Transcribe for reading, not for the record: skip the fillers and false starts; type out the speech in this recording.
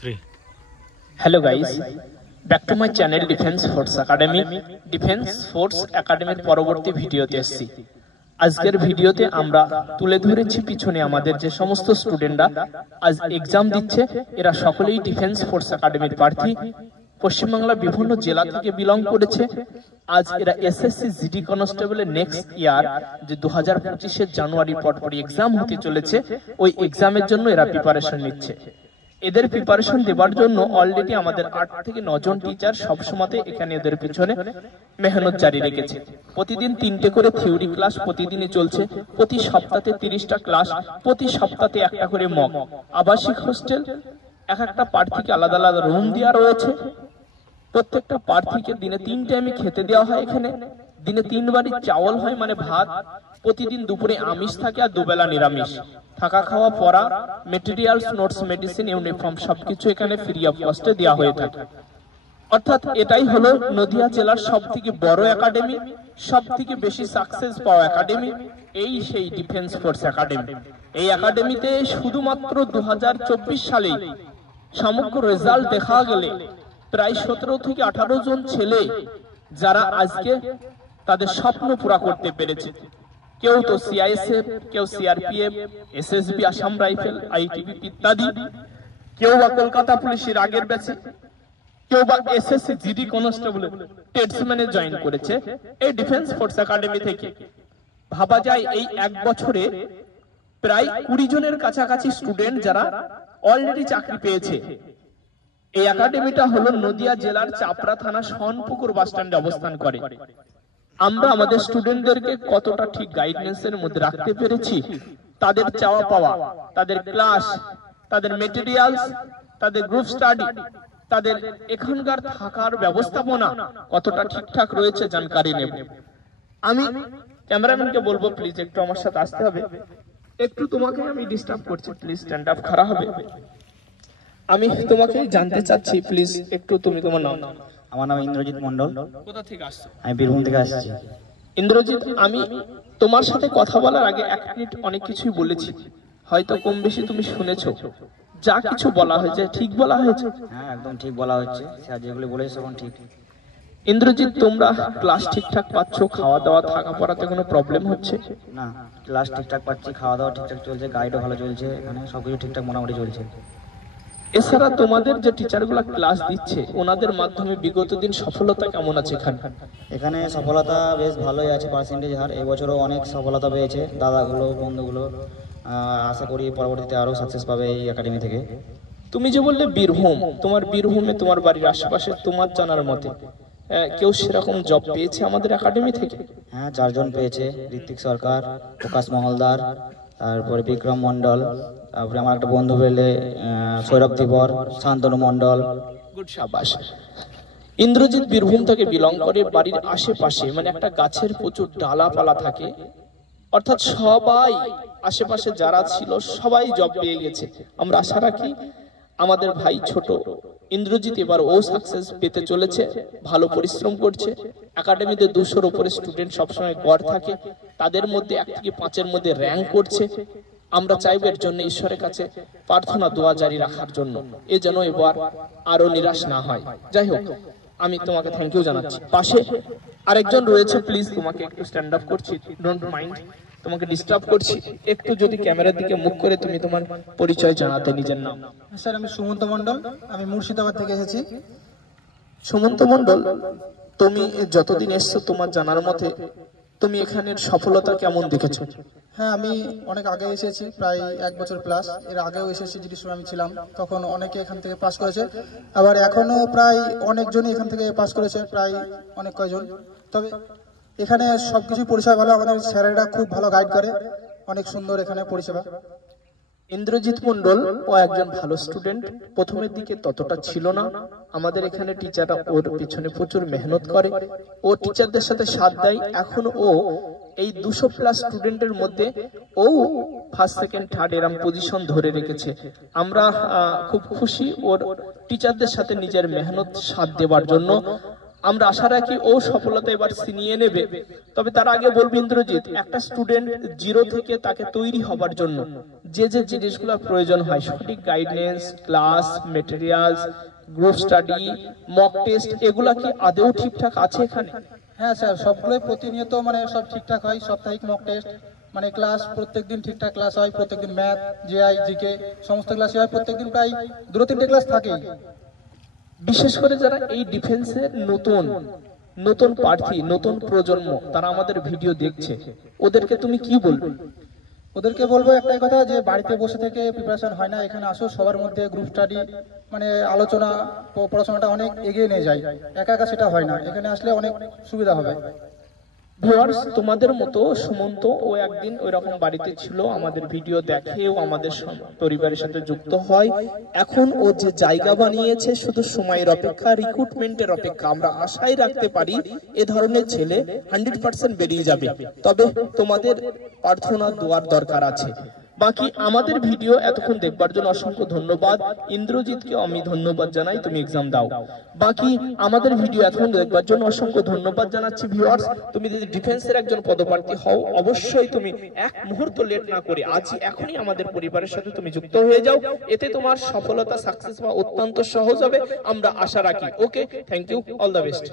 3. Hello guys, back to my channel Defense Force Academy. Defense Force Academy পরবর্তী ভিডিওতে এসেছি। আজকের ভিডিওতে আমরা তুলে ধরেছি পিছনে আমাদের যে সমস্ত স্টুডেন্টরা আজ এক্সাম দিচ্ছে এরা সকলেই ডিফেন্স ফোর্স একাডেমির প্রার্থী। পশ্চিমবাংলার বিভিন্ন জেলা থেকে বিলং করেছে। আজ এরা এসএসসি জিডি কনস্টেবলের নেক্সট ইয়ার যে 2025 জানুয়ারি পরপরই এক্সাম হতে চলেছে ওই এক্সামের জন্য এরা প্রিপারেশন নিচ্ছে। এদের প্রিপারেশন দেওয়ার জন্য অলরেডি আমাদের 8 থেকে 9 জন টিচার সবসময় এখানে এদের পিছনে মেহনত জারি রেখেছে। প্রতিদিন 3টে করে থিওরি ক্লাস প্রতিদিনই চলছে, প্রতি সপ্তাহে 30টা ক্লাস, প্রতি সপ্তাহে একটা করে মক। আবাসিক হোস্টেল, এক একটা প্রার্থীকে আলাদা আলাদা রুম দেওয়া রয়েছে। প্রত্যেকটা প্রার্থীকে দিনে 3 টাইমে খেতে দেওয়া হয়। এখানে দিনে 3 বারই চাওয়াল হয় মানে ভাত, প্রতিদিন দুপুরে আমিষ থাকে আর দুবেলা নিরামিষ। থাকা খাওয়া পড়া, মেটেরিয়ালস, নোটস, মেডিসিন, ইউনিফর্ম সবকিছু এখানে ফ্রি অফ কস্টে দেওয়া হয়ে থাকে। অর্থাৎ এটাই হলো নদিয়া জেলার সবথেকে বড় একাডেমি, সবথেকে বেশি সাকসেস পাওয়া একাডেমি, এই সেই ডিফেন্স ফোর্স একাডেমি। এই একাডেমিতে শুধুমাত্র 2024 সালে সমগ্র রেজাল্ট দেখা গেলে প্রায় 17 থেকে 18 জন ছেলে যারা আজকে তাদের স্বপ্ন পুরা করতে পেরেছে। কেউ তো সিআইএসএফ, কেউ CRPF, SSB, Assam rifle, ITBP ইত্যাদি, কেউ বা কলকাতা পুলিশের আগের ব্যাচে, কেউ বা এসএসসি জিডি কনস্টেবল টেটসম্যানে জয়েন করেছে এই ডিফেন্স ফোর্স একাডেমি থেকে। ভাবা যায় এই এক বছরে প্রায় 20 জনের কাছাকাছি স্টুডেন্ট যারা অলরেডি চাকরি পেয়েছে। এই একাডেমিটা হলো নদিয়া জেলার চাপড়া থানা শনপুকুর বাস স্ট্যান্ডে অবস্থান করে। আমরা আমাদের স্টুডেন্টদেরকে কতটা ঠিক গাইডেন্সের মধ্যে রাখতে পেরেছি, তাদের চাওয়া পাওয়া, তাদের ক্লাস, তাদের মেটেরিয়ালস, তাদের গ্রুপ স্টাডি, তাদের এখানকার থাকার ব্যবস্থাপনা কতটা ঠিকঠাক রয়েছে জানকারি নেব। আমি ক্যামেরাম্যানকে বলবো প্লিজ একটু আমার সাথে আসতে হবে। একটু তোমাকে আমি ডিস্টার্ব করছি, প্লিজ স্ট্যান্ড আপ খাড়া হবে। আমি তোমাকে জানতে চাচ্ছি, প্লিজ একটু তুমি তোমার নাম। আমার নাম ইন্দ্রজিৎ মন্ডল। কোথা থেকে আসছো? আমি বীরভূম থেকে আসছি। ইন্দ্রজিৎ, আমি তোমার সাথে কথা বলার আগে 1 মিনিট অনেক কিছুই বলেছি, হয়তো কম বেশি তুমি শুনেছো। যা কিছু বলা হয়েছে ঠিক বলা হয়েছে? হ্যাঁ, একদম ঠিক বলা হচ্ছে, স্যার যেগুলো বলেছে তখন ঠিক। ইন্দ্রজিৎ, তোমরা ক্লাস ঠিকঠাক পাচ্ছ? খাওয়া দাওয়া থাকা পড়াতে কোনো প্রবলেম হচ্ছে না? ক্লাস ঠিকঠাক পাচ্ছি, খাওয়া দাওয়া ঠিকঠাক চলছে, গাইডও ভালো চলছে, এখানে সবকিছু ঠিকঠাক মোটামুটি চলছে। এছাড়া তোমাদের যে টিচারগুলো ক্লাস দিচ্ছে ওনাদের মাধ্যমে বিগত দিন সফলতা কেমন আছে এখানে? এখানে সফলতা বেশ ভালোই আছে, পার্সেন্টেজ হার এবছরও অনেক সফলতা পেয়েছে দাদাগুলো, বন্ধুগুলো। আশা করি পরবর্তীতে আরও সাকসেস পাবে এই একাডেমি থেকে। তুমি যে বললে বীরভূম, তোমার বীরভূমে তোমার বাড়ির আশেপাশে তোমার জানার মতে কেউ সেরকম জব পেয়েছে আমাদের একাডেমি থেকে? হ্যাঁ, 4 জন পেয়েছে। ঋত্বিক সরকার, প্রকাশ মহলদার, তারপরে বিক্রম মন্ডল, তারপরে আমার একটা বন্ধু পেলে সৌরভ ধীবর, শান্তনু মন্ডল। গুড, শাবাশ। ইন্দ্রজিৎ বীরভূম থেকে বিলং করে। বাড়ির আশেপাশে মানে একটা গাছের প্রচুর ডালাপালা থাকে, অর্থাৎ সবাই আশেপাশে যারা ছিল সবাই জব পেয়ে গেছে। আমরা আশা রাখি আমাদের ভাই ছোট ইন্দ্রজিৎ এবার ও সাকসেস পেতে চলেছে। ভালো পরিশ্রম করছে। একাডেমিতে 200-র উপরে স্টুডেন্ট সবসময় গড় থাকে, তাদের মধ্যে 1 থেকে 5-এর মধ্যে র্যাঙ্ক করছে। আমরা চাইব এর জন্য ঈশ্বরের কাছে প্রার্থনা দোয়া জারি রাখার জন্য, এ যেন এবার আরো নিরাশ না হয়। যাই হোক, আমি তোমাকে থ্যাংক ইউ জানাচ্ছি। পাশে আরেকজন রয়েছে, প্লিজ তোমাকে একটু স্ট্যান্ড আপ করছি, ডোন্ট মাইন্ড, তোমাকে ডিস্টার্ব করছি। একটু যদি ক্যামেরার দিকে মুখ করে তুমি তোমার পরিচয় জানাতে, নিজের নাম। স্যার, আমি সুমন্ত মন্ডল, আমি মুর্শিদাবাদ থেকে এসেছি। সুমন্ত মন্ডল, তুমি যতদিন এসছো তোমার জানার মতে তুমি এখানের সফলতা কেমন দেখেছো? হ্যাঁ, আমি অনেক আগে এসেছি, প্রায় 1 বছর প্লাস। এর আগেও এসেছি, যেটি সময় আমি ছিলাম তখন অনেকে এখান থেকে পাস করেছে। আবার এখনো প্রায় অনেকজনই এখান থেকে পাস করেছে, প্রায় অনেক কয়জন। তবে এখানে সবকিছু পরিষেবা ভালো, আমাদের স্যারেরা খুব ভালো গাইড করে, অনেক সুন্দর এখানে পরিষেবা। ইন্দ্রজিৎ মন্ডল ও একজন ভালো স্টুডেন্ট, প্রথমের দিকে ততটা ছিল না। আমাদের এখানে টিচাররা ওর পিছনে প্রচুর মেহনত করে, ও টিচারদের সাথে সাথ দেয়। এখন ও এই 200+ স্টুডেন্টের মধ্যে ও ফার্স্ট, সেকেন্ড, থার্ড এরম পজিশন ধরে রেখেছে। আমরা খুব খুশি ওর টিচারদের সাথে নিজের মেহনত সাথ দেওয়ার জন্য। আমরা আশা রাখি ও সফলতা এবার ছিনিয়ে নেবে। তবে তার আগে বলবো ইন্দ্রজিৎ, একটা স্টুডেন্ট জিরো থেকে তাকে তৈরি হবার জন্য যে যে জিনিসগুলো প্রয়োজন হয়, সঠিক guidance, class materials, group study, mock test, এগুলা কি আদৌ ঠিকঠাক আছে এখানে? হ্যাঁ স্যার, সবগুলোই প্রতিনিয়ত মানে সব ঠিকঠাক হয়। সাপ্তাহিক মক টেস্ট, মানে ক্লাস প্রত্যেকদিন ঠিকঠাক ক্লাস হয়। প্রত্যেকদিন ম্যাথ, জিআই, জিকে সমস্ত ক্লাসই হয়। প্রত্যেকদিন প্রায় 2-3টে ক্লাস থাকেই। বিশেষ করে যারা এই ডিফেন্সের নতুন নতুন প্রার্থী, নতুন প্রজন্ম, তারা আমাদের ভিডিও দেখছে, ওদেরকে তুমি কি বলবে? ওদেরকে বলবো একটাই কথা, যে বাড়িতে বসে থেকে প্রিপারেশন হয় না, এখানে আসো, সবার মধ্যে গ্রুপ স্টাডি মানে আলোচনা, পড়াশোনাটা অনেক এগিয়ে নিয়ে যায়। একা একা সেটা হয় না, এখানে আসলে অনেক সুবিধা হবে। ভিউয়ার্স, তোমাদের মতো সুমন্ত ও একদিন ওই রকম বাড়িতে ছিল, আমাদের ভিডিও দেখে ও আমাদের পরিবারের সাথে যুক্ত হয়। এখন ও যে জায়গা বানিয়েছে, শুধু সময়ের অপেক্ষা, রিক্রুটমেন্টের অপেক্ষা। আমরা আশাই রাখতে পারি এ ধরনের ছেলে 100% বেরিয়ে যাবে। তবে তোমাদের প্রার্থনা দোয়ার দরকার আছে। বাকি আমাদের ভিডিও এতক্ষণ দেখবার জন্য অসংখ্য ধন্যবাদ। ইন্দ্রজিৎকে আমি ধন্যবাদ জানাই, তুমি এক্সাম দাও। বাকি আমাদের ভিডিও এতক্ষণ দেখবার জন্য অসংখ্য ধন্যবাদ জানাচ্ছি। ভিউয়ার্স, তুমি যদি ডিফেন্সের একজন পদপ্রার্থী হও, অবশ্যই তুমি এক মুহূর্ত লেট না করে আজই এখনই আমাদের পরিবারের সাথে তুমি যুক্ত হয়ে যাও। এতে তোমার সফলতা, সাকসেস বা অত্যন্ত সহজ হবে, আমরা আশা রাখি। Okay, thank you, all the best.